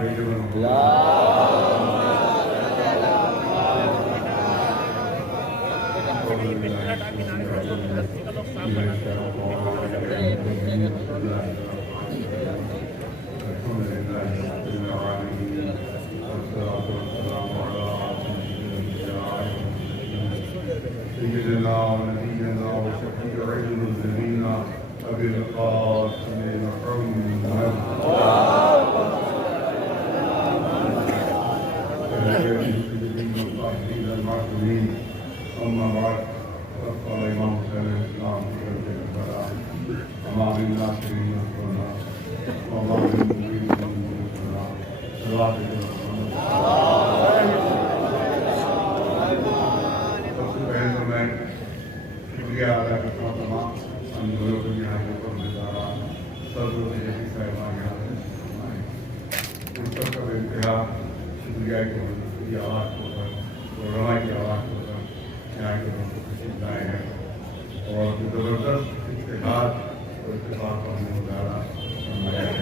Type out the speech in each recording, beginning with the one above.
بیٹے بنو سيدنا ونبينا وشفيع المسلمين أبي القاسم محمد المعصومين. أما بعد فقال الإمام حسين الإسلام في البلاء وما من ناصرين الصلاة وما من مبين الصلاة صلاة شکریہ ادا کرتا ہوں تمام اندوروں کو یہاں کے اوپر مزاران سردوں سے جیسی صاحبان یہاں سے ان سب کا بے انتہا شکریہ کہ یہ آواز کو اوپر علماء کی آواز کو اوپر یہاں کے لوگوں کو تشریف لائے ہیں اور زبردست اتحاد اور اتفاق کا ہم نے مظاہرہ فرمایا ہے.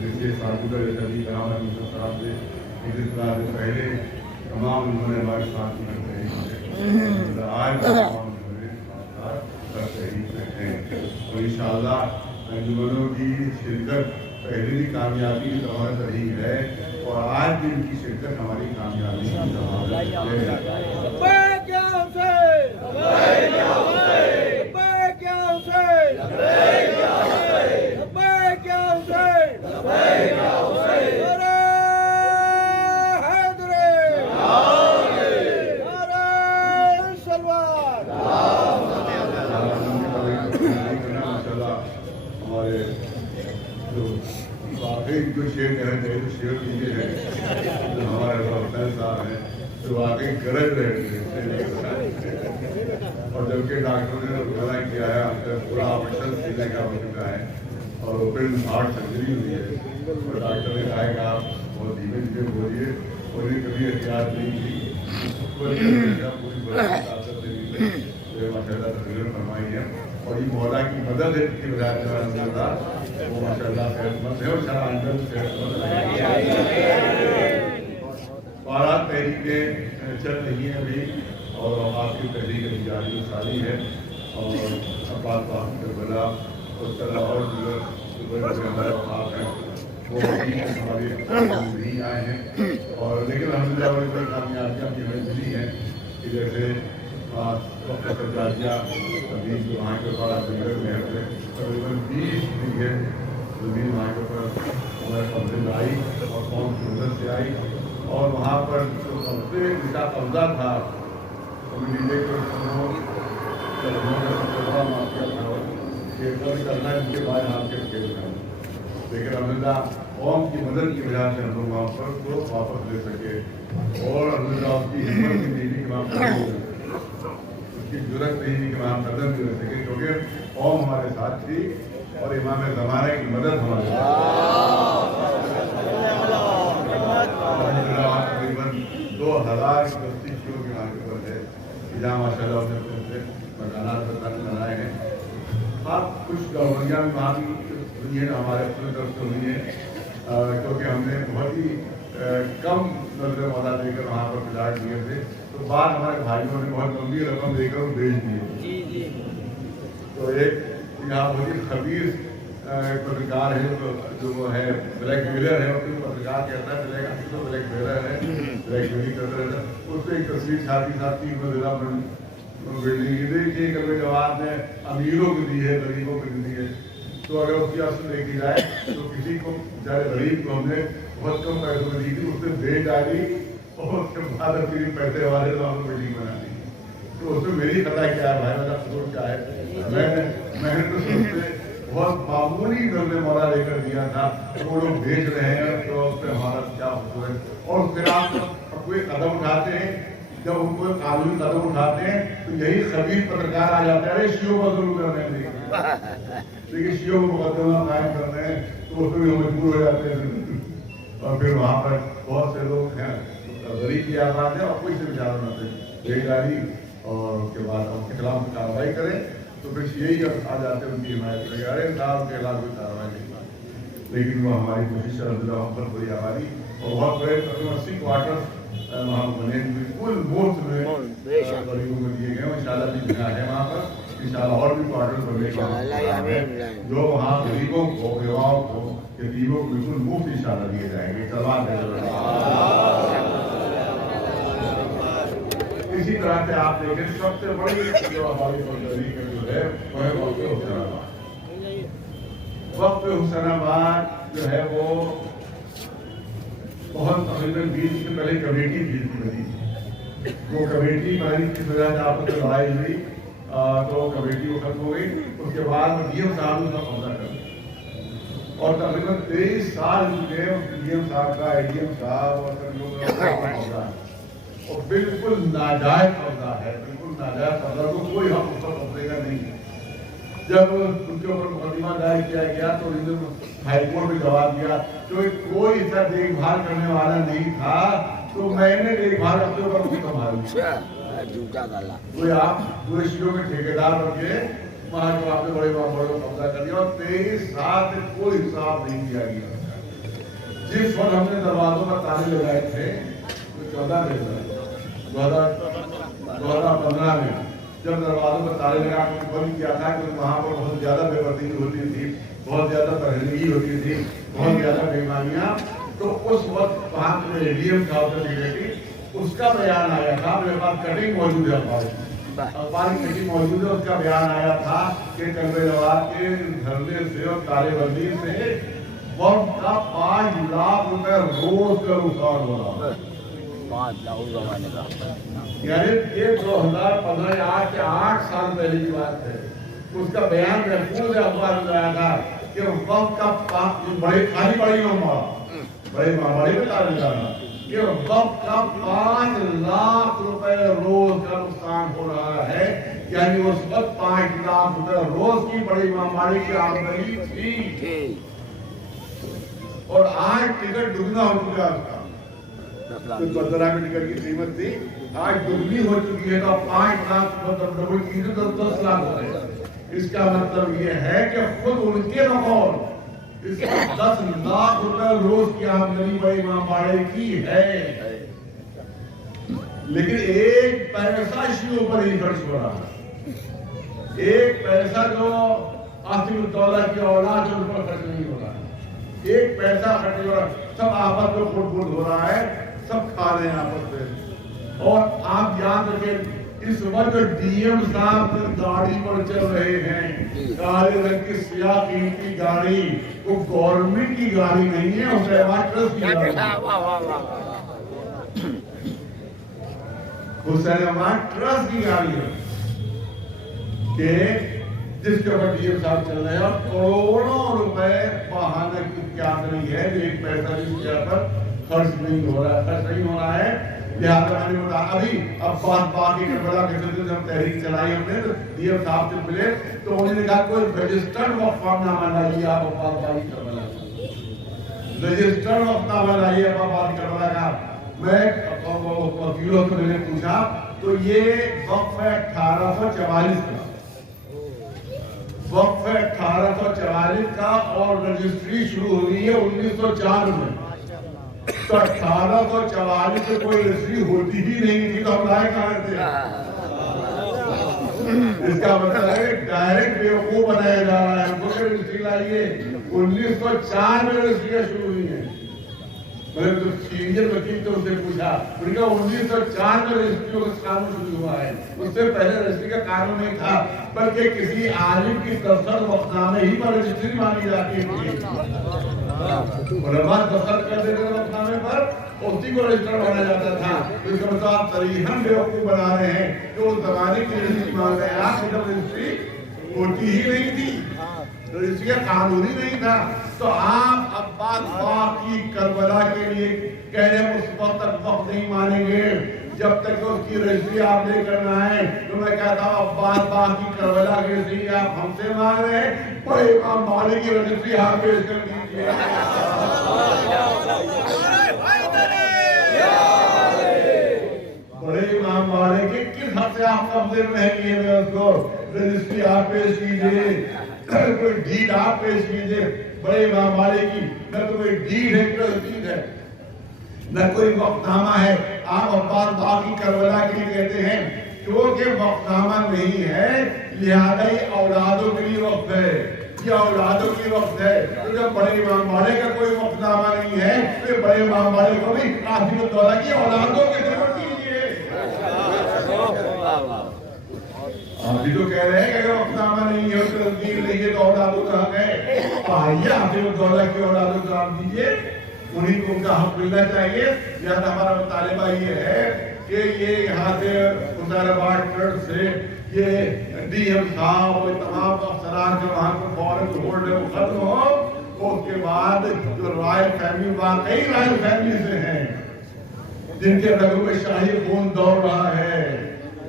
جس سے ساتھیوں جیسا بھی کرامت مصطفیٰ صاحب سے عید اطلاع سے پہلے تمام انہوں نے ہمارے ساتھ کرتے ہیں آج اور انشاءاللہ انجمنوں کی شرکت پہلے بھی کامیابی کی ضمانت رہی ہے اور آج بھی ان کی شرکت ہماری کامیابی کی ضمانت ہے. جو شعر کہنا چاہیے تو شعر کیجیے ہیں جو ہمارے حسین صاحب ہیں جو واقعی گرج رہے تھے اور جبکہ ڈاکٹروں نے منع کیا ہے پورا آپریشن سینے کا ہو چکا ہے اور اوپن ہارٹ سرجری ہوئی ہے اور ڈاکٹر نے کہا کہ آپ بہت دھیمے دھیمے بولیے اور یہ کبھی احتیاط نہیں کی پوری طاقت دے دی ماشاء اللہ تقریر فرمائی ہے اور یہ مولا کی مدد ہے کی وجہ سے وہ ماشاء اللہ صحت مند ہے اور سارا اندر صحت مند ہے. بارہ تحریکیں چل رہی ہیں ابھی اور آپ کی تحریک ابھی جاری و ساری ہے اور عباس باغ کربلا اس طرح اور دیگر ہمارے وفاق ہیں وہ ہمارے نہیں آئے ہیں اور لیکن الحمدللہ بڑی بڑی کامیابیاں بھی ہمیں ملی ہیں کہ جیسے جاجیہ ابھی جو وہاں کے اوپر جنگل میں ہے تقریباً 20 بیگھے زمین وہاں کے اوپر ہمارے قبضے میں آئی اور قوم کی مدد سے آئی اور وہاں پر جو قبضے جس کا قبضہ تھا کمیونٹی کو کرنا ہے ان کے بعد آپ کے کھیل کرنا لیکن الحمدللہ قوم کی مدد کی وجہ سے ہم لوگ وہاں پر کو واپس لے سکے اور الحمدللہ اس کی ہمت کی دیوی کہ وہاں پر کی ضرورت نہیں تھی کہ وہاں قدم بھی رہ سکے کیونکہ قوم ہمارے ساتھ تھی اور امام زمانہ کی مدد ہمارے ساتھ تقریباً 2000 شیوں کے وہاں کے اوپر ہے جہاں ماشاء اللہ نے اپنے مکانات بنائے ہیں. آپ کچھ گورنیاں بھی وہاں بھی ہوئی ہیں ہمارے اپنے طرف سے ہوئی ہیں کیونکہ ہم نے بہت ہی کم نظر مولا دے کر وہاں پر پلاٹ دیے تھے تو بعد ہمارے بھائیوں نے بہت لمبی رقم دے کر بھیج دیے. تو ایک یہاں بہت ہی خبیر پترکار ہے جو وہ ہے بلیک میلر ہے پترکار کہتا ہے بلیک میلر ہے بلیک میلر کرتا رہتا ہے اس سے ایک تصویر ساتھی ساتھی ضلع بلڈنگ دیکھیے کبھی جواب نے امیروں کو دی ہے غریبوں کو دی ہے تو اگر اس کی اصل دیکھی جائے تو کسی کو بیچارے غریب کو ہم نے بہت کم پیسوں میں دی تھی اس نے بیچ ڈالی اور اس کے بعد پھر پیسے والے تو ہم بلڈنگ بنا دی. تو اس میں میری خطا کیا ہے بھائی میرا قصور کیا ہے میں نے تو سوچتے بہت معمولی نظر مولا لے کر دیا تھا وہ لوگ بیچ رہے ہیں تو اس پہ ہمارا کیا حصول ہے اور پھر آپ کوئی قدم اٹھاتے ہیں جب ان کو قانونی قدم اٹھاتے ہیں تو یہی خبیر پترکار آ جاتے ہیں شیعوں کا ظلم کرنے میں لیکن شیعوں کو مقدمہ قائم کرتے ہیں تو اس میں مجبور ہو جاتے ہیں اور پھر وہاں پر بہت سے لوگ ہیں غریب کی آباد ہے اور کوئی سے بچارہ نہ تھے بیداری اور اس کے بعد ان کے خلاف کارروائی کریں تو پھر یہی آ جاتے ہیں ان کی حمایت کریں ارے صاحب کے خلاف کوئی کارروائی نہیں لیکن وہ ہماری کوشش ہم پر کوئی ہماری اور بہت بڑے 80 کوارٹر وہاں بنے بالکل مفت میں غریبوں کو دیے گئے. ان شاء اللہ بھی بنا ہے وہاں پر, ان شاء اللہ اور بھی کوارٹر بنے جو وہاں غریبوں کو, بیواؤں کو, یتیموں کو بالکل مفت ان شاء اللہ دیے جائیں گے. اسی طرح سے آپ دیکھیں سب سے بڑی جو ہماری جو ہے وہ ہے وقف حسین آباد. وقف حسین آباد جو ہے وہ بہت تقریباً 20 سے پہلے کمیٹی بنی. وہ کمیٹی بنائی کس وجہ سے آپ کو لڑائی ہوئی تو کمیٹی وہ ختم ہو گئی. اس کے بعد ڈی ایم صاحب نے اس کا قبضہ کر دیا اور تقریباً 23 سال چکے ڈی ایم صاحب کا, اے ڈی ایم صاحب اور قبضہ ہے اور بالکل ناجائز قبضہ ہے, بالکل ناجائز قبضہ. تو کوئی حق اس پر قبضے کا نہیں ہے. جب ان کے اوپر مقدمہ دائر کیا گیا تو انہوں نے ہائی کورٹ میں جواب دیا کہ کوئی اس کا دیکھ بھال کرنے والا نہیں تھا تو میں نے دیکھ بھال اپنے اوپر خود سنبھال لیا. کوئی آپ پورے شیروں کے ٹھیکیدار بن کے وہاں جو آپ نے بڑے بڑے قبضہ کر دیا اور 23 سال سے کوئی حساب نہیں دیا گیا. جس وقت ہم نے دروازوں پر تالے لگائے تھے 14 2015 میں جب دروازوں پر تالے لگا کے بند کیا تھا کہ وہاں پر بہت زیادہ بے پردگی ہوتی تھی, بہت زیادہ ترہنگی ہوتی تھی, بہت زیادہ بےایمانیاں, تو اس وقت وہاں کے ڈی ایم صاحب سے سیکریٹری اس کا بیان آیا تھا. میرے پاس کٹنگ موجود ہے, اخبار کی کٹنگ موجود ہے. اس کا بیان آیا تھا کہ کنوے نواز کے دھرنے سے اور تالے بندی سے وقت کا 5 لاکھ روپے روز کا نقصان ہو رہا ہے. یعنی یہ 2015 آج سے 8 سال پہلے کی بات ہے. اس کا بیان محفوظ ہے, اخبار میں آیا تھا کہ وقت کا بڑے خالی بڑی بڑے مہاڑی میں تالے لگانا کہ وقت کا 5 لاکھ روپے روز کا نقصان ہو رہا ہے. یعنی اس وقت 5 لاکھ روپے روز کی بڑی مہاڑی کی آمدنی تھی اور آج ٹکٹ دگنا ہو چکا ہے. اس کا 15 میں ٹکٹ کی قیمت تھی, آج دگنی ہو چکی ہے تو 5 لاکھ ڈبل کی 10 لاکھ ہو رہے. اس کا مطلب یہ ہے کہ خود ان کے بقول اس 10 لاکھ روپے روز کی آمدنی بڑے امام باڑے کی ہے, لیکن ایک پیسہ شیعوں پر نہیں خرچ ہو رہا. ایک پیسہ جو آصف الدولہ کی اولاد ہے ان پر خرچ نہیں ہو رہا. ایک پیسہ خرچ نہیں ہو رہا. سب آپس میں خود خود ہو رہا ہے, سب کھا رہے ہیں آپس میں. اور آپ یاد رکھیں اس وقت ڈی ایم صاحب گاڑی پر چل رہے ہیں, کالے رنگ کی سیاہ قیمتی گاڑی, وہ گورنمنٹ کی گاڑی نہیں ہے, اس ٹرسٹ کی گاڑی حسین آباد ٹرسٹ کی گاڑی ہے کہ جس کے اوپر ڈی ایم صاحب چل رہے ہیں اور کروڑوں روپے بہانے کی کیا نہیں ہے. ایک پیسہ بھی کیا پر خرچ نہیں ہو رہا ہے. لہٰذا میں نے بتایا ابھی اب بات باقی کربلا کے سلسلے سے ہم تحریک چلائی, ہم نے ڈی ایم صاحب سے ملے تو انہوں نے کہا کوئی رجسٹرڈ وقف نامہ لائیے آپ بات باقی کربلا کا, رجسٹرڈ وقف نامہ لائیے آپ بات کربلا کا. میں وکیلوں سے میں نے پوچھا تو یہ وقف ہے 1844 کا, وقف ہے 1844 کا اور رجسٹری شروع ہوئی ہے 1904 میں. تو 1844 سے کوئی رجسٹری ہوتی ہی نہیں تھی تو ہم لائے کہاں تھے. اس کا مطلب ہے ڈائریکٹ بیوقوف بنایا جا رہا ہے. ہم کو رجسٹری لائیے 1904 میں رجسٹریاں شروع ہوئی ہیں. میں نے تو سینئر وکیل تو ان سے پوچھا, انہوں نے کہا 1904 میں رجسٹریوں کا قانون شروع ہوا ہے, اس سے پہلے رجسٹری کا قانون نہیں تھا بلکہ کسی عالم کی دستخط وقف نامے ہی پر رجسٹری مانی جاتی تھی. علماء دستخط کر دیتے تھے وقف نامے پر, اسی کو رجسٹر بنا جاتا تھا. اس کا مطلب آپ صریحاً بیوقوف بنا رہے ہیں کہ اس زمانے کی رجسٹری مان رہے ہیں آپ, جب رجسٹری ہوتی ہی نہیں تھی, رجسٹری کا قانون ہی نہیں تھا. تو آپ اب بات باقی کربلا کے لیے کہہ رہے ہیں اس وقت تک وقت نہیں مانیں گے جب تک اس کی رجسٹری آپ لے کر نہ آئے. تو میں کہتا ہوں اب بات باقی کربلا کی رجسٹری آپ ہم سے مانگ رہے ہیں, بڑے امام باڑے کی رجسٹری آپ پیش کر دیجیے. بڑے امام باڑے کے کس حد سے آپ قبضے میں لیے ہوئے اس کو رجسٹری آپ پیش کیجیے, کوئی ڈیڈ آپ پیش کیجیے. بڑے امام والے کی نہ تو کوئی ڈیڈ ہے تصدیق ہے نہ کوئی وقتنامہ ہے. آپ عباس باقی کربلا کے لیے کہتے ہیں کیونکہ وقتنامہ نہیں ہے لہذا یہ اولادوں کے لیے وقت ہے, یہ اولادوں کے لیے وقت ہے. تو جب بڑے امام والے کا کوئی وقتنامہ نہیں ہے تو بڑے امام والے کو بھی قاسم الدولہ کی اولادوں کے ضرورت کیجیے. آپ بھی تو کہہ رہے ہیں کہ اگر وقتنامہ نہیں ہے تصدیق نہیں ہے تو اولادوں کا حق ہے. آئیے قاسم الدولہ کی اولادوں کا حق دیجیے, انہیں کو ان کا حق ملنا چاہیے. لہذا ہمارا مطالبہ یہ ہے کہ یہ یہاں سے حسین آباد چرچ سے یہ ڈی ایم صاحب اور تمام افسران جو وہاں کو فورن ہولڈ ہے وہ ختم ہو. اس کے بعد جو رائل فیملی واقعی رائل فیملی سے ہیں جن کے رگوں میں شاہی خون دوڑ رہا ہے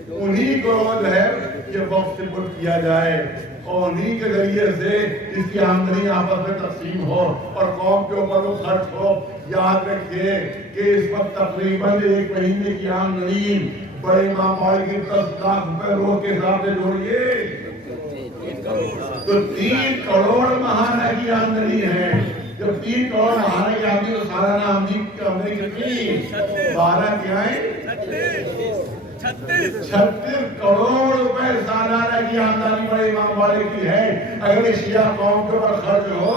انہی کو جو ہے یہ وقت سے پٹ کیا جائے اور انہی کے ذریعے سے اس کی آمدنی آپس میں تقسیم ہو اور قوم کے اوپر وہ خرچ ہو. یاد رکھیے کہ اس وقت تقریباً 1 مہینے کی آمدنی بڑے امام والے کی 10 لاکھ روپے روز کے حساب سے جوڑیے تو 3 کروڑ ماہانہ کی آمدنی ہے. جب 3 کروڑ ماہانہ کی آمدنی تو سالانہ آمدنی کتنی 12 کیا ہے 36 کروڑ روپے سالانہ کی آمدنی بڑے امام والے کی ہے. اگر شیعہ قوم کے اوپر خرچ ہو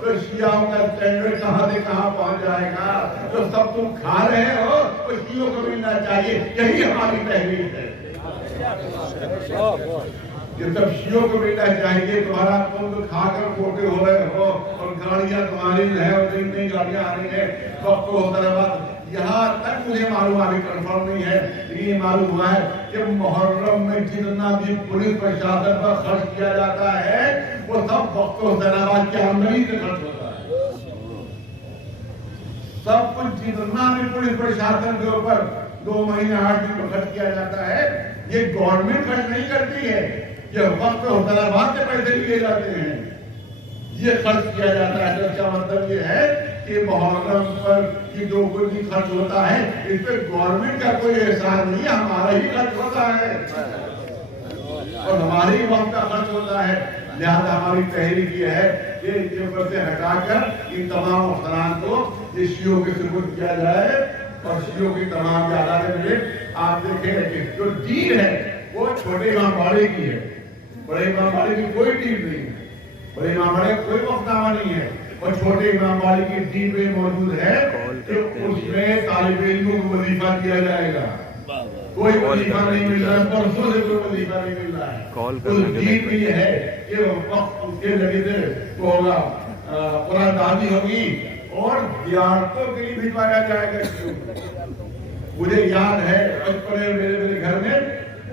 تو شیعوں کا اسٹینڈرڈ کہاں سے کہاں پہنچ جائے گا. تو سب تم کھا رہے ہو تو شیعوں کو ملنا چاہیے. یہی ہماری تحریک ہے کہ سب شیعوں کو ملنا چاہیے. تمہارا تم تو کھا کر چھوٹے ہو رہے ہو اور گاڑیاں تمہاری ہیں اور نئی نئی گاڑیاں آ رہی ہیں. وقت کو ہوتا رہا یہاں تک مجھے معلوم ابھی کنفرم نہیں ہے لیکن یہ معلوم ہوا ہے کہ محرم میں جتنا بھی پولیس پرشاسن پر خرچ کیا جاتا ہے وہ سب وقت حسین آباد کی آمدنی سے خرچ ہوتا ہے. سب کچھ جتنا بھی پولیس پرشاسن کے اوپر 2 مہینے 8 دن پر خرچ کیا جاتا ہے یہ گورنمنٹ خرچ نہیں کرتی ہے, یہ وقت حسین آباد سے پیسے لیے جاتے ہیں, یہ خرچ کیا جاتا ہے. اس کا مطلب یہ ہے کہ محرم پر یہ جو کوئی بھی خرچ ہوتا ہے اس پہ گورنمنٹ کا کوئی احسان نہیں ہے, ہمارا ہی خرچ ہوتا ہے اور ہماری وقت کا خرچ ہوتا ہے. لہذا ہماری تحریک یہ ہے کہ ان پر سے ہٹا کر ان تمام افسران کو یہ شیعوں کے سپرد کیا جائے اور شیعوں کی تمام جائیدادیں ملے. آپ دیکھیں کہ جو ڈیل ہے وہ چھوٹے امام باڑے کی ہے, بڑے امام باڑے کی کوئی ڈیل نہیں ہے. بڑے امام باڑے کا کوئی وقتنامہ نہیں ہے اور چھوٹے امام باڑے کی ڈیل میں موجود ہے کہ اس میں طالب علموں کو وظیفہ دیا جائے گا. کوئی وظیفہ نہیں مل رہا ہے, پرسوں سے کوئی وظیفہ نہیں مل رہا ہے. اس ڈیل میں یہ ہے کہ وقت اس کے ذریعے سے وہ ہوگا قرآن دازی ہوگی اور زیارتوں کے لیے بھجوایا جائے گا. مجھے یاد ہے بچپن میں میرے گھر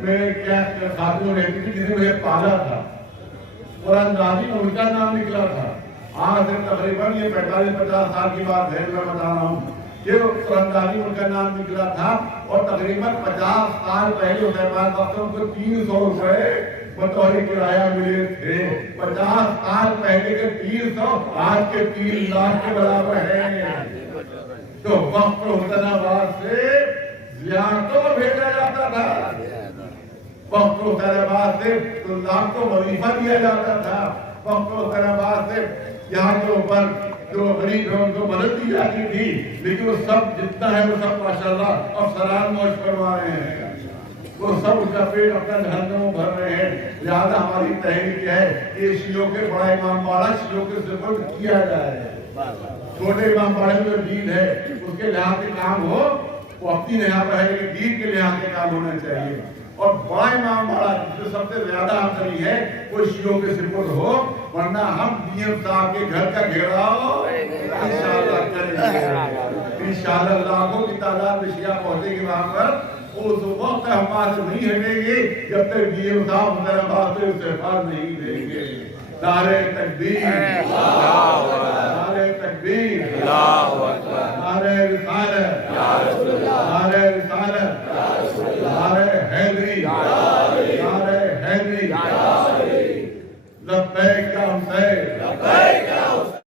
میں کیا خاتون رہتی تھی جس نے مجھے پالا تھا, قرآن دازی ان کا نام نکلا تھا. آج سے تقریباً یہ 45-50 سال کی بات ہے میں بتا رہا ہوں کہ قرآن دازی ان کا نام نکلا تھا اور تقریباً 50 سال پہلے ہوتا ہے وقت ان کو 300 روپے بطور کرایہ ملے تھے. 50 سال پہلے کے 300 آج کے 3 لاکھ کے برابر ہے. تو وقت حسین آباد سے زیارتوں کو بھیجا جاتا تھا, وقت حسین آباد سے طلاب کو وظیفہ دیا جاتا تھا, وقت حسین آباد سے یہاں کے اوپر جو غریب ہیں ان کو مدد دی جاتی تھی. لیکن وہ سب جتنا ہے وہ سب ماشاءاللہ افسران موج کروا رہے ہیں, وہ سب اس کا پیٹ اپنا جہنم بھر رہے ہیں. لہذا ہماری تحریک ہے کہ شیعوں کے بڑا امام باڑہ شیعوں کے سپرد کیا جائے. چھوٹے امام باڑے میں جو دین ہے اس کے لحاظ سے کام ہو وہ اپنی لحاظ ہے کہ دین کے لحاظ سے کام ہونا چاہیے. اور بڑا امام باڑہ جس میں سب سے زیادہ آمدنی ہے وہ شیعوں کے سپرد ہو, ورنہ ہم ڈی ایم صاحب کے گھر کا گھیراؤ انشاءاللہ کریں گے. انشاءاللہ لاکھوں کی تعداد میں شیعہ پہنچے گی وہاں پر. اس وقت ہم وہاں سے نہیں ہٹیں گے جب تک ڈی ایم صاحب حسین آباد سے استعفا نہیں دیں گے. نعرہ تکبیر, نعرہ تکبیر, نعرہ رسالت.